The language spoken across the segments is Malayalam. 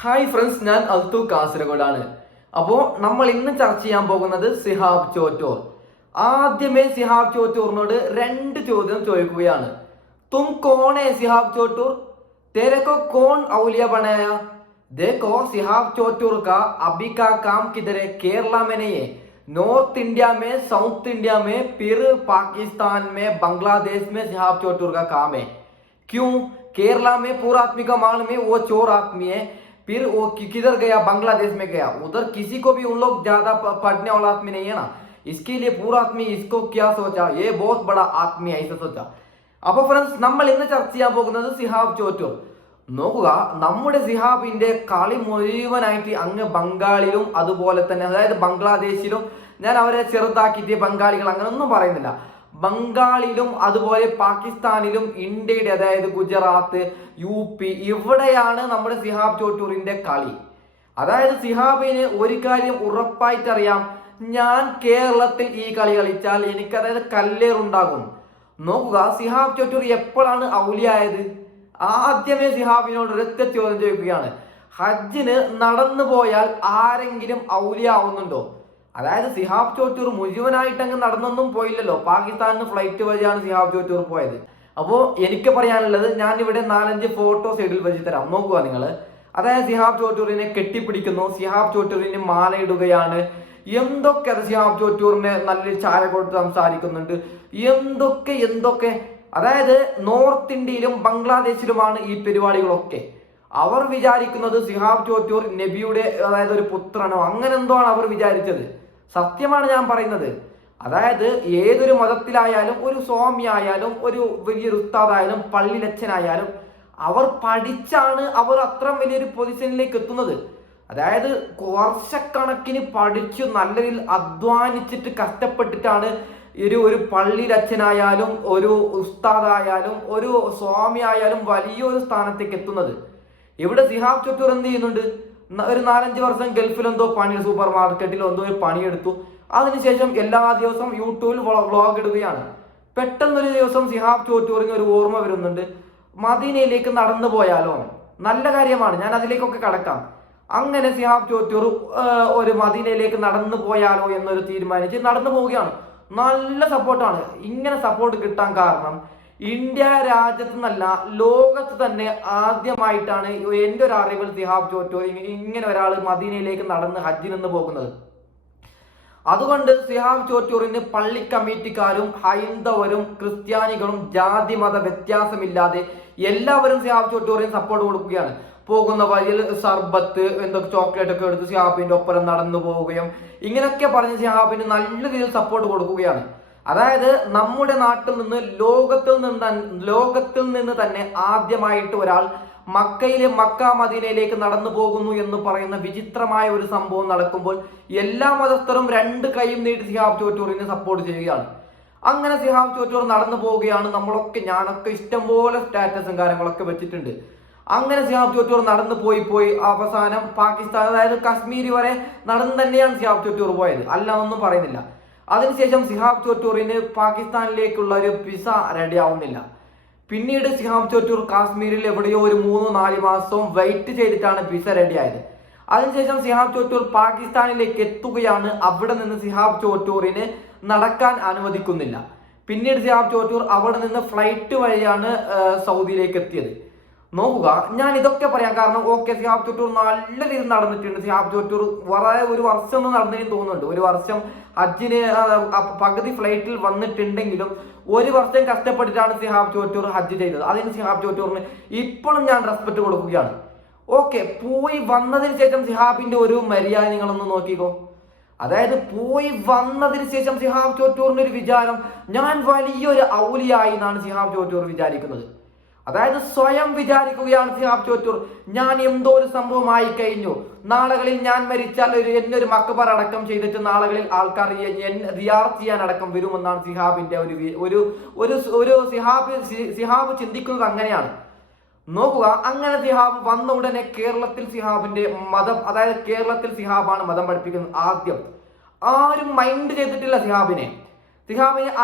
ഹായ് ഫ്രണ്ട്സ്, ഞാൻ അൽത്തു കാസർഗോഡാണ്. അപ്പോൾ നമ്മൾ ഇന്ന് ചർച്ച ചെയ്യാൻ പോകുന്നത് സിഹാബ് ചോറ്റൂർ. ആദ്യമേ സിഹാബ് ചോറ്റൂറിനോട് രണ്ട് ചോദ്യം ചോദിക്കുകയാണ്. തും കോൺ ഹേ സിഹാബ് ചോറ്റൂർ? तेरे को कौन औलिया बनाया? देखो सिहाब चौटूर का अभी का काम किधर है? केरला में नहीं है, नॉर्थ इंडिया में, साउथ इंडिया में, फिर पाकिस्तान में, बांग्लादेश में सिहाब चौटूर का काम है. क्यों? केरला में पूरा आदमी का मालूम है वो चोर आदमी है. फिर वो किधर गया? बांग्लादेश में गया. उधर किसी को भी उन लोग ज्यादा पढ़ने वाला आदमी नहीं है ना, इसके लिए पूरा आदमी इसको क्या सोचा, ये बहुत बड़ा आदमी है ऐसा सोचा. അപ്പോൾ ഫ്രണ്ട്സ്, നമ്മൾ ഇന്ന് ചർച്ച ചെയ്യാൻ പോകുന്നത് സിഹാബ് ചോറ്റൂർ. നോക്കുക, നമ്മുടെ സിഹാബിന്റെ കളി മുഴുവനായിട്ട് അങ്ങ് ബംഗാളിലും അതുപോലെ തന്നെ അതായത് ബംഗ്ലാദേശിലും, ഞാൻ അവരെ ചെറുതാക്കിയിട്ട് ബംഗാളികൾ അങ്ങനെ ഒന്നും പറയുന്നില്ല, ബംഗാളിലും അതുപോലെ പാകിസ്ഥാനിലും ഇന്ത്യയുടെ അതായത് ഗുജറാത്ത്, UP ഇവിടെയാണ് നമ്മുടെ സിഹാബ് ചോറ്റൂറിന്റെ കളി. അതായത് സിഹാബിന് ഒരു കാര്യം ഉറപ്പായിട്ട് അറിയാം, ഞാൻ കേരളത്തിൽ ഈ കളി കളിച്ചാൽ എനിക്ക് അതായത് കല്ലേറുണ്ടാകും. നോക്കുക, സിഹാബ് ചോറ്റൂർ എപ്പോഴാണ് ഔലിയായത്? ആദ്യമേ സിഹാബിനോട് ഒരൊറ്റ ചോദ്യം ചോദിക്കുകയാണ്, ഹജ്ജിന് നടന്നു പോയാൽ ആരെങ്കിലും ഔലിയ ആവുന്നുണ്ടോ? അതായത് സിഹാബ് ചോറ്റൂർ മുഴുവനായിട്ട് അങ്ങ് നടന്നൊന്നും പോയില്ലല്ലോ, പാകിസ്ഥാനിന് ഫ്ലൈറ്റ് വഴിയാണ് സിഹാബ് ചോറ്റൂർ പോയത്. അപ്പോൾ എനിക്ക് പറയാനുള്ളത്, ഞാൻ ഇവിടെ 4-5 ഫോട്ടോസ് സൈഡിൽ വെച്ച് തരാം, നോക്കുക നിങ്ങൾ. അതായത് സിഹാബ് ചോറ്റൂറിനെ കെട്ടിപ്പിടിക്കുന്നു, സിഹാബ് ചോറ്റൂറിന് മാലയിടുകയാണ്, എന്തൊക്കെ അത് സിഹാബ് ചോറ്റൂറിനെ നല്ല ചായ കൊടുത്ത് സംസാരിക്കുന്നുണ്ട്, എന്തൊക്കെ. അതായത് നോർത്ത് ഇന്ത്യയിലും ബംഗ്ലാദേശിലുമാണ് ഈ പരിപാടികളൊക്കെ. അവർ വിചാരിക്കുന്നത് സിഹാബ് ചോറ്റൂർ നബിയുടെ അതായത് ഒരു പുത്രനോ അങ്ങനെ എന്തോ ആണ് അവർ വിചാരിച്ചത്. സത്യമാണ് ഞാൻ പറയുന്നത്. അതായത് ഏതൊരു മതത്തിലായാലും, ഒരു സ്വാമിയായാലും, ഒരു വലിയൊരു ഉസ്താദായാലും, പള്ളിലച്ഛനായാലും, അവർ പഠിച്ചാണ് അവർ അത്ര വലിയൊരു പൊസിഷനിലേക്ക് എത്തുന്നത്. അതായത് വർഷക്കണക്കിന് പഠിച്ചു നല്ല രീതിയിൽ അധ്വാനിച്ചിട്ട് കഷ്ടപ്പെട്ടിട്ടാണ് ഒരു പള്ളിയിലച്ഛനായാലും, ഒരു ഉസ്താദായാലും, ഒരു സ്വാമി ആയാലും വലിയൊരു സ്ഥാനത്തേക്ക് എത്തുന്നത്. ഇവിടെ സിഹാബ് ചോറ്റൂർ എന്ത് ചെയ്യുന്നുണ്ട്? ഒരു 4-5 വർഷം ഗൾഫിൽ എന്തോ പണി, സൂപ്പർ മാർക്കറ്റിൽ എന്തോ ഒരു പണിയെടുത്തു. അതിനുശേഷം എല്ലാ ദിവസവും യൂട്യൂബിൽ വ്ളോഗ് ഇടുകയാണ്. പെട്ടെന്നൊരു ദിവസം സിഹാബ് ചോറ്റൂറിന് ഒരു ഓർമ്മ വരുന്നുണ്ട്, മദീനയിലേക്ക് നടന്നു പോയാലോ? നല്ല കാര്യമാണ്, ഞാൻ അതിലേക്കൊക്കെ കടക്കാം. അങ്ങനെ സിഹാബ് ചോറ്റൂർ ഒരു മദീനയിലേക്ക് നടന്നു പോയാലോ എന്നൊരു തീരുമാനിച്ച് നടന്നു പോവുകയാണ്. നല്ല സപ്പോർട്ടാണ്. ഇങ്ങനെ സപ്പോർട്ട് കിട്ടാൻ കാരണം ഇന്ത്യ രാജ്യത്ത് നിന്നല്ല, ലോകത്ത് തന്നെ ആദ്യമായിട്ടാണ് എൻ്റെ ഒരു അറിവിൽ സിഹാബ് ചോറ്റൂർ ഇങ്ങനെ ഒരാൾ മദീനയിലേക്ക് നടന്ന് ഹജ്ജിൽ നിന്ന് പോകുന്നത്. അതുകൊണ്ട് സിഹാബ് ചോറ്റൂറിന് പള്ളി കമ്മിറ്റിക്കാരും ഹൈന്ദവരും ക്രിസ്ത്യാനികളും ജാതി മത വ്യത്യാസമില്ലാതെ എല്ലാവരും സിഹാബ് ചോറ്റൂറിന് സപ്പോർട്ട് കൊടുക്കുകയാണ്. പോകുന്ന വഴിയിൽ സർബത്ത് എന്തൊക്കെ ചോക്ലേറ്റ് ഒക്കെ എടുത്ത് സിഹാബിന്റെ ഒപ്പം നടന്നു പോവുകയും ഇങ്ങനെയൊക്കെ പറഞ്ഞ് സിഹാബിന് നല്ല രീതിയിൽ സപ്പോർട്ട് കൊടുക്കുകയാണ്. അതായത് നമ്മുടെ നാട്ടിൽ നിന്ന് ലോകത്തിൽ നിന്ന് തന്നെ ആദ്യമായിട്ട് ഒരാൾ മക്ക മദീനയിലേക്ക് നടന്നു പോകുന്നു എന്ന് പറയുന്ന വിചിത്രമായ ഒരു സംഭവം നടക്കുമ്പോൾ എല്ലാ മതസ്ഥരും 2 കൈയും നീട്ടി സിഹാബ് ചോറ്റൂറിനെ സപ്പോർട്ട് ചെയ്യുകയാണ്. അങ്ങനെ സിഹാബ് ചോറ്റൂർ നടന്നു പോവുകയാണ്. ഞാനൊക്കെ ഇഷ്ടംപോലെ സ്റ്റാറ്റസും കാര്യങ്ങളൊക്കെ വെച്ചിട്ടുണ്ട്. അങ്ങനെ സിഹാബ് ചോറ്റൂർ നടന്നു പോയി അവസാനം പാകിസ്ഥാൻ അതായത് കാശ്മീർ വരെ നടന്നു തന്നെയാണ് സിഹാബ് ചോറ്റൂർ പോയത്, അല്ല ഒന്നും പറയുന്നില്ല. അതിനുശേഷം സിഹാബ് ചോറ്റൂറിന് പാകിസ്ഥാനിലേക്കുള്ള ഒരു വിസ റെഡി ആവുന്നില്ല. പിന്നീട് സിഹാബ് ചോറ്റൂർ കാശ്മീരിൽ എവിടെയോ ഒരു 3-4 മാസം വെയിറ്റ് ചെയ്തിട്ടാണ് വിസ റെഡി ആയത്. അതിനുശേഷം സിഹാബ് ചോറ്റൂർ പാകിസ്ഥാനിലേക്ക് എത്തുകയാണ്. അവിടെ നിന്ന് സിഹാബ് ചോറ്റൂറിന് നടക്കാൻ അനുവദിക്കുന്നില്ല. പിന്നീട് സിഹാബ് ചോറ്റൂർ അവിടെ നിന്ന് ഫ്ലൈറ്റ് വഴിയാണ് സൗദിയിലേക്ക് എത്തിയത്. നോക്കുക, ഞാൻ ഇതൊക്കെ പറയാം കാരണം ഓക്കെ, സിഹാബ് ചോറ്റൂർ നല്ല രീതിയിൽ നടന്നിട്ടുണ്ട്. സിഹാബ് ചോറ്റൂർ ഒരു വർഷം ഒന്നും നടന്നതിന് തോന്നുന്നുണ്ട്. ഒരു വർഷം ഹജ്ജിന് പകുതി ഫ്ലൈറ്റിൽ വന്നിട്ടുണ്ടെങ്കിലും 1 വർഷം കഷ്ടപ്പെട്ടിട്ടാണ് സിഹാബ് ചോറ്റൂർ ഹജ്ജ് ചെയ്തത്. അതിന് സിഹാബ് ചോറ്റൂറിന് ഇപ്പോഴും ഞാൻ റെസ്പെക്ട് കൊടുക്കുകയാണ്. ഓക്കെ, പോയി വന്നതിന് ശേഷം സിഹാബിന്റെ ഒരു മര്യാദ നിങ്ങളൊന്ന് നോക്കിക്കോ. അതായത് പോയി വന്നതിന് ശേഷം സിഹാബ് ചോറ്റൂറിന്റെ ഒരു വിചാരം, ഞാൻ വലിയൊരു ഔലിയായി എന്നാണ് സിഹാബ് ചോറ്റൂർ വിചാരിക്കുന്നത്. അതായത് സ്വയം വിചാരിക്കുകയാണ് സിഹാബ് ചോറ്റൂർ, ഞാൻ എന്തോ ഒരു സംഭവമായി കഴിഞ്ഞു, നാളുകളിൽ ഞാൻ മരിച്ചാൽ എന്നെ ഒരു മക്ബറ അടക്കം ചെയ്തിട്ട് നാളുകളിൽ ആൾക്കാർ റിയാർത്ത് ചെയ്യാൻ അടക്കം വരുമെന്നാണ് സിഹാബിന്റെ ഒരു സിഹാബ് ചിന്തിക്കുന്നത് അങ്ങനെയാണ്. നോക്കുക, അങ്ങനെ സിഹാബ് വന്ന ഉടനെ കേരളത്തിൽ സിഹാബിന്റെ മതം, അതായത് കേരളത്തിൽ സിഹാബാണ് മതം പഠിപ്പിക്കുന്നത്. ആദ്യം ആരും മൈൻഡ് ചെയ്തിട്ടില്ല സിഹാബിനെ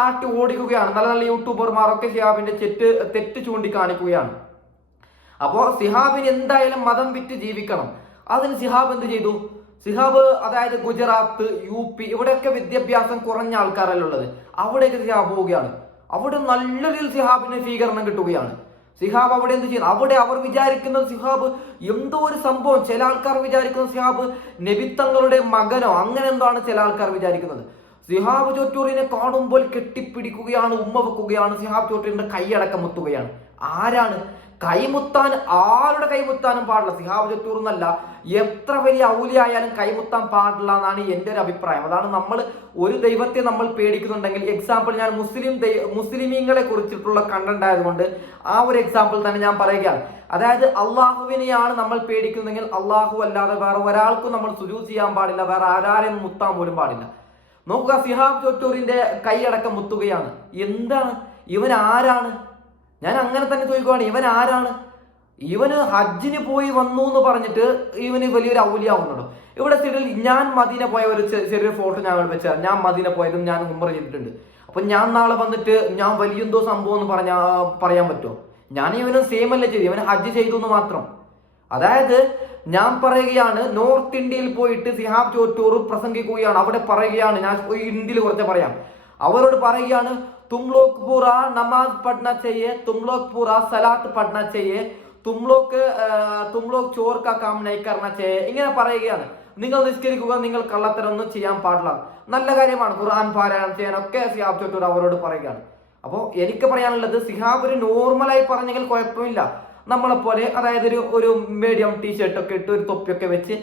ആട്ടി ഓടിക്കുകയാണ്. നല്ല യൂട്യൂബർമാരൊക്കെ സിഹാബിന്റെ തെറ്റ് ചൂണ്ടിക്കാണിക്കുകയാണ്. അപ്പോൾ സിഹാബിന് എന്തായാലും മതം വിറ്റ് ജീവിക്കണം. അതിന് സിഹാബ് എന്ത് ചെയ്തു? സിഹാബ് അതായത് ഗുജറാത്ത്, UP ഇവിടെയൊക്കെ വിദ്യാഭ്യാസം കുറഞ്ഞ ആൾക്കാരല്ല ഉള്ളത്. അവിടേക്ക് സിഹാബ് പോവുകയാണ്. അവിടെ നല്ല രീതിയിൽ സിഹാബിന് സ്വീകരണം കിട്ടുകയാണ്. സിഹാബ് അവിടെ എന്ത് ചെയ്യുന്നു? അവിടെ അവർ വിചാരിക്കുന്നത് സിഹാബ് എന്തോ ഒരു സംഭവം. ചില ആൾക്കാർ വിചാരിക്കുന്നത് സിഹാബ് നബിത്തങ്ങളുടെ മകനോ അങ്ങനെ എന്തോ ആണ് ചില ആൾക്കാർ വിചാരിക്കുന്നത്. സിഹാബ് ചോറ്റൂറിനെ കാണുമ്പോൾ കെട്ടിപ്പിടിക്കുകയാണ്, ഉമ്മ വെക്കുകയാണ്, സിഹാബ് ചോറ്റൂരിന്റെ കൈയടക്കം മുത്തുകയാണ്. ആരാണ് കൈമുത്താൻ? ആരുടെ കൈമുത്താനും പാടില്ല. സിഹാബ് ചോറ്റൂർ എന്നല്ല, എത്ര വലിയ ഔലിയായാലും കൈമുത്താൻ പാടില്ല എന്നാണ് എൻ്റെ ഒരു അഭിപ്രായം. അതാണ് നമ്മൾ ഒരു ദൈവത്തെ നമ്മൾ പേടിക്കുന്നുണ്ടെങ്കിൽ, എക്സാമ്പിൾ ഞാൻ മുസ്ലിമീങ്ങളെ കുറിച്ചിട്ടുള്ള കണ്ടന്റ് ആയതുകൊണ്ട് ആ ഒരു എക്സാമ്പിൾ തന്നെ ഞാൻ പറയുകയാണ്. അതായത് അള്ളാഹുവിനെയാണ് നമ്മൾ പേടിക്കുന്നതെങ്കിൽ അള്ളാഹു അല്ലാതെ വേറെ ഒരാൾക്കും നമ്മൾ സുജൂദ് ചെയ്യാൻ പാടില്ല, വേറെ ആരാരെയും മുത്താൻ പോലും പാടില്ല. നോക്കുക, സിഹാബ് ചോറ്റൂറിന്റെ കൈയടക്കം മുത്തുകയാണ്. എന്താണ് ഇവൻ? ആരാണ്? ഞാൻ അങ്ങനെ തന്നെ ചോദിക്കുവാണ്, ഇവൻ ആരാണ്? ഇവന് ഹജ്ജിന് പോയി വന്നു എന്ന് പറഞ്ഞിട്ട് ഇവന് വലിയൊരു ഔലിയാവുന്നുണ്ടോ? ഇവിടെ സൈഡിൽ ഞാൻ മദീന പോയ ഒരു ചെറിയൊരു ഫോട്ടോ ഞാൻ വെച്ചാൽ, ഞാൻ മദീന പോയതും ഞാൻ ഉംറ ചെയ്തിട്ടുണ്ട്. അപ്പൊ ഞാൻ നാളെ വന്നിട്ട് ഞാൻ വലിയെന്തോ സംഭവം എന്ന് പറയാൻ പറ്റുമോ? ഞാൻ ഇവനും സെയിം അല്ലേ ചെയ്തു, ഇവന് ഹജ്ജ് ചെയ്തു എന്ന് മാത്രം. അതായത് ഞാൻ പറയുകയാണ്, നോർത്ത് ഇന്ത്യയിൽ പോയിട്ട് സിഹാബ് ചോറ്റൂർ പ്രസംഗിക്കുകയാണ്. അവിടെ പറയുകയാണ്, ഞാൻ ഹിന്ദിയിൽ കുറച്ച് പറയാം. അവരോട് പറയുകയാണ്, तुम लोग पूरा नमाज पढ़ना चाहिए, तुम लोग पूरा सलात पढ़ना चाहिए, तुम लोग ചോർ കാ കാം നഹീ കർനാ चाहिए. ഇങ്ങനെ പറയുകയാണ്, നിങ്ങൾ നിസ്കരിക്കുക, നിങ്ങൾ കള്ളത്തരൊന്നും ചെയ്യാൻ പാടില്ല. നല്ല കാര്യമാണ്, ഖുർആൻ പാരായണം ചെയ്യാനൊക്കെ സിഹാബ് ചോറ്റൂർ അവരോട് പറയുകയാണ്. അപ്പോൾ എനിക്ക് പറയാനുള്ളത്, സിഹാബ് ഒരു നോർമലായി പറഞ്ഞെങ്കിൽ കുഴപ്പമില്ല. നമ്മളെപ്പോലെ അതായത് ഒരു മീഡിയം ടീഷർട്ടൊക്കെ ഇട്ട് ഒരു തൊപ്പിയൊക്കെ വെച്ച്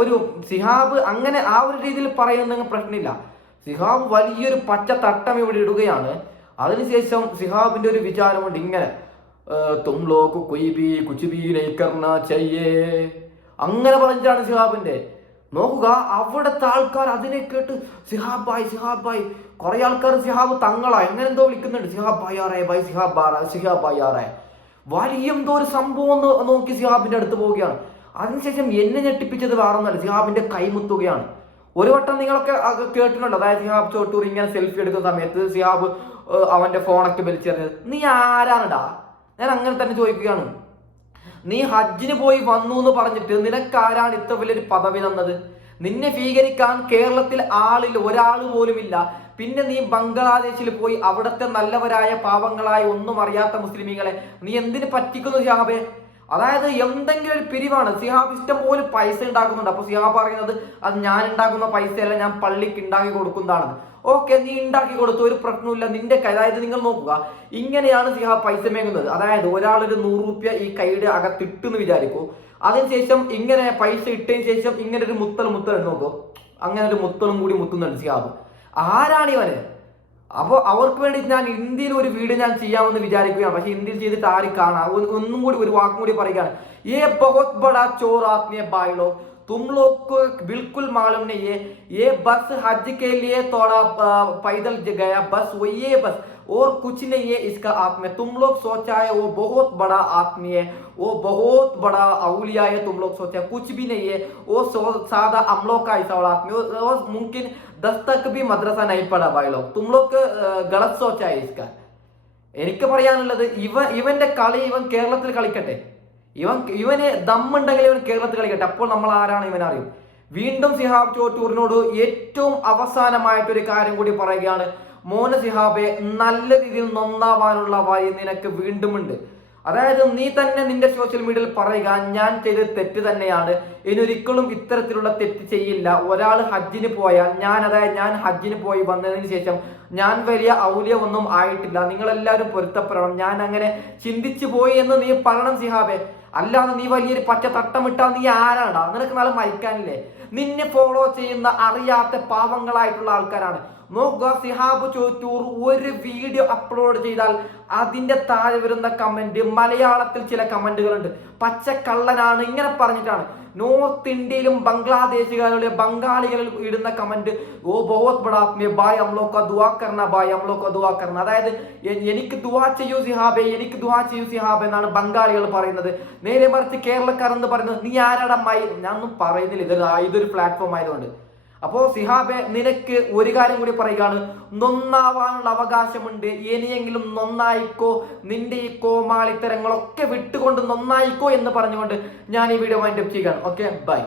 ഒരു സിഹാബ് അങ്ങനെ ആ ഒരു രീതിയിൽ പറയുന്നെങ്കിൽ പ്രശ്നമില്ല. സിഹാബ് വലിയൊരു പച്ച തട്ടം ഇവിടെ ഇടുകയാണ്. അതിനുശേഷം സിഹാബിന്റെ ഒരു വിചാരമുണ്ട്, ഇങ്ങനെ തും ലോഗ് കൊയ് ഭീ കുച്ച് ഭീ നഹീ കർനാ ചഹിയേ അങ്ങനെ പറഞ്ഞിട്ടാണ് സിഹാബിന്റെ. നോക്കുക, അവിടുത്തെ ആൾക്കാർ അതിനെ കേട്ട് സിഹാബ് ഭായ് കുറെ ആൾക്കാർ സിഹാബ് തങ്ങളാ എങ്ങനെ എന്തോ വിളിക്കുന്നുണ്ട്, സിഹാബ് ഭായ് ആറേ ഭായ്, സിഹാബ് ഭായ് ആറേ. വലിയ എന്തോ ഒരു സംഭവം നോക്കി സിഹാബിന്റെ അടുത്ത് പോവുകയാണ്. അതിനുശേഷം എന്നെ ഞെട്ടിപ്പിച്ചത് വേറൊന്നല്ല, സിഹാബിന്റെ കൈമുത്തുകയാണ്. ഒരു വട്ടം നിങ്ങളൊക്കെ കേട്ടിട്ടുണ്ടോ? അതായത് സിഹാബ് ചോറ്റൂർ ഇങ്ങനെ സെൽഫി എടുക്കുന്ന സമയത്ത് സിഹാബ് അവന്റെ ഫോണൊക്കെ വലിച്ചെറിഞ്ഞത്. നീ ആരാണടാ? ഞാൻ അങ്ങനെ തന്നെ ചോദിക്കുകയാണ്. നീ ഹജ്ജിന് പോയി വന്നു എന്ന് പറഞ്ഞിട്ട് നിനക്കാരാണ് ഇത്ര വലിയൊരു പദവി തന്നത്? നിന്നെ സ്വീകരിക്കാൻ കേരളത്തിൽ ഒരാൾ പോലും ഇല്ല. പിന്നെ നീ ബംഗ്ലാദേശിൽ പോയി അവിടുത്തെ നല്ലവരായ പാവങ്ങളായ ഒന്നും അറിയാത്ത മുസ്ലിമീങ്ങളെ നീ എന്തിനു പറ്റിക്കുന്നു സിഹാബെ? അതായത് എന്തെങ്കിലും ഒരു പിരിവാണ്. സിഹാബ് ഇഷ്ടം പോലെ പൈസ ഉണ്ടാക്കുന്നുണ്ട്. അപ്പൊ സിഹാബ് പറയുന്നത് അത് ഞാൻ ഉണ്ടാക്കുന്ന പൈസയല്ല, ഞാൻ പള്ളിക്ക് ഉണ്ടാക്കി കൊടുക്കുന്നതാണ്. ഓക്കെ, നീ ഉണ്ടാക്കി കൊടുത്തു, ഒരു പ്രശ്നമില്ല, നിന്റെ കൈ. അതായത് നിങ്ങൾ നോക്കുക, ഇങ്ങനെയാണ് സിഹാബ് പൈസ മേങ്ങുന്നത്. അതായത് ഒരാളൊരു 100 രൂപ ഈ കൈയുടെ അകത്തിട്ടെന്ന് വിചാരിക്കൂ. അതിനുശേഷം ഇങ്ങനെ പൈസ ഇട്ടതിന് ശേഷം ഇങ്ങനെ ഒരു മുത്തൽ നോക്കൂ, അങ്ങനെ ഒരു മുത്തലും കൂടി മുത്തുന്നുണ്ട് സിഹാബ്. ആരാണ് ഇവന്? അപ്പോൾ അവർക്ക് വേണ്ടി ഞാൻ ഇന്ത്യയിൽ ഒരു വീഡിയോ ഞാൻ ചെയ്യാമെന്ന് വിചാരിക്കുകയാണ്. പക്ഷെ ഇന്ത്യയിൽ ചെയ്തിട്ട് ആരും കാണാം. ഒന്നും കൂടി ഒരു വാക്കും കൂടി പറയുകയാണ്, ये बहुत बड़ा चोर आदमी है भाई लोग, तुम लोग को बिल्कुल मालूम नहीं है, ये बस हज के लिए थोड़ा पैदल गया, बस वही है बस, और कुछ नहीं है इसका आत्मा. तुम लोग सोचा है वो बहुत बड़ा आदमी है, वो बहुत बड़ा औलिया है, तुम लोग सोचा कुछ भी नहीं है, वो सादा हम लोग का ऐसा वाला आदमी, वो मुमकिन 10 तक भी मदरसा नहीं पढ़ा भाई लोग, तुम लोग गलत सोचा है इसका. എനിക്ക് പറയാനുള്ളത്, ഇവന്റെ കളി ഇവൻ കേരളത്തിൽ കളിക്കട്ടെ. ഇവന് ദമ്മുണ്ടെങ്കിൽ ഇവൻ കേരളത്തിൽ കളിക്കട്ടെ. അപ്പോൾ നമ്മൾ ആരാണ് ഇവൻ അറിയും. വീണ്ടും സിഹാബ് ചോറ്റൂറിനോട് ഏറ്റവും അവസാനമായിട്ടൊരു കാര്യം കൂടി പറയുകയാണ്, മോന സിഹാബെ, നല്ല രീതിയിൽ നന്നാവാനുള്ള വഴി നിനക്ക് വീണ്ടുമുണ്ട്. അതായത് നീ തന്നെ നിന്റെ സോഷ്യൽ മീഡിയയിൽ പറയുക, ഞാൻ ചെയ്തത് തെറ്റ് തന്നെയാണ്, ഇനി ഒരിക്കലും ഇത്തരത്തിലുള്ള തെറ്റ് ചെയ്യില്ല. ഒരാൾ ഹജ്ജിന് പോയാൽ ഞാൻ ഹജ്ജിന് പോയി വന്നതിന് ശേഷം ഞാൻ വലിയ ഔലിയ ഒന്നും ആയിട്ടില്ല, നിങ്ങളെല്ലാവരും പൊരുത്തപ്പെടണം, ഞാൻ അങ്ങനെ ചിന്തിച്ചു പോയി എന്ന് നീ പറയണം സിഹാബെ. അല്ലാതെ നീ വലിയൊരു പച്ച തട്ടമിട്ടാൽ നീ ആരാടാ? നിനക്ക് നാളെ മരിക്കാനില്ലേ? നിന്നെ ഫോളോ ചെയ്യുന്ന അറിയാത്ത പാവങ്ങളായിട്ടുള്ള ആൾക്കാരാണ്. നോക്കുക, സിഹാബ് ചോറ്റൂർ ഒരു വീഡിയോ അപ്ലോഡ് ചെയ്താൽ അതിന്റെ താഴെ വരുന്ന കമന്റ് മലയാളത്തിൽ ചില കമന്റുകളുണ്ട്, പച്ചക്കള്ളനാണ് ഇങ്ങനെ പറഞ്ഞിട്ടാണ്. നോർത്ത് ഇന്ത്യയിലും ബംഗാളികളിൽ ഇടുന്ന കമന്റ്, ഓ ബഹുത് ബഡാ ആദ്മി ഭായ് ഹം ലോഗ് കാ ദുആ കർനാ, ഭായ് ഹം ലോഗ് കാ ദുആ കർനാ. അതായത് എനിക്ക് ദുആ ചെയ്യൂ സിഹാബെ, എനിക്ക് ദുആ ചെയ്യൂ സിഹാബെ എന്നാണ് ബംഗാളികൾ പറയുന്നത്. നേരെ മറിച്ച് കേരളക്കാർ എന്ന് പറയുന്നത് നീ ആരാടാ മൈ. ഞാനൊന്നും പറയുന്നില്ല, ഇതൊരു പ്ലാറ്റ്ഫോം ആയതുകൊണ്ട്. അപ്പോ സിഹാബെ, നിനക്ക് ഒരു കാര്യം കൂടി പറയുകയാണ്, നന്നാവാനുള്ള അവകാശമുണ്ട്. ഇനിയെങ്കിലും നന്നായിക്കോ, നിന്റെ ഈ കോമാളിത്തരങ്ങളൊക്കെ വിട്ടുകൊണ്ട് നന്നായിക്കോ എന്ന് പറഞ്ഞുകൊണ്ട് ഞാൻ ഈ വീഡിയോ വൈൻഡപ്പ് ചെയ്യുകയാണ്. Okay, by.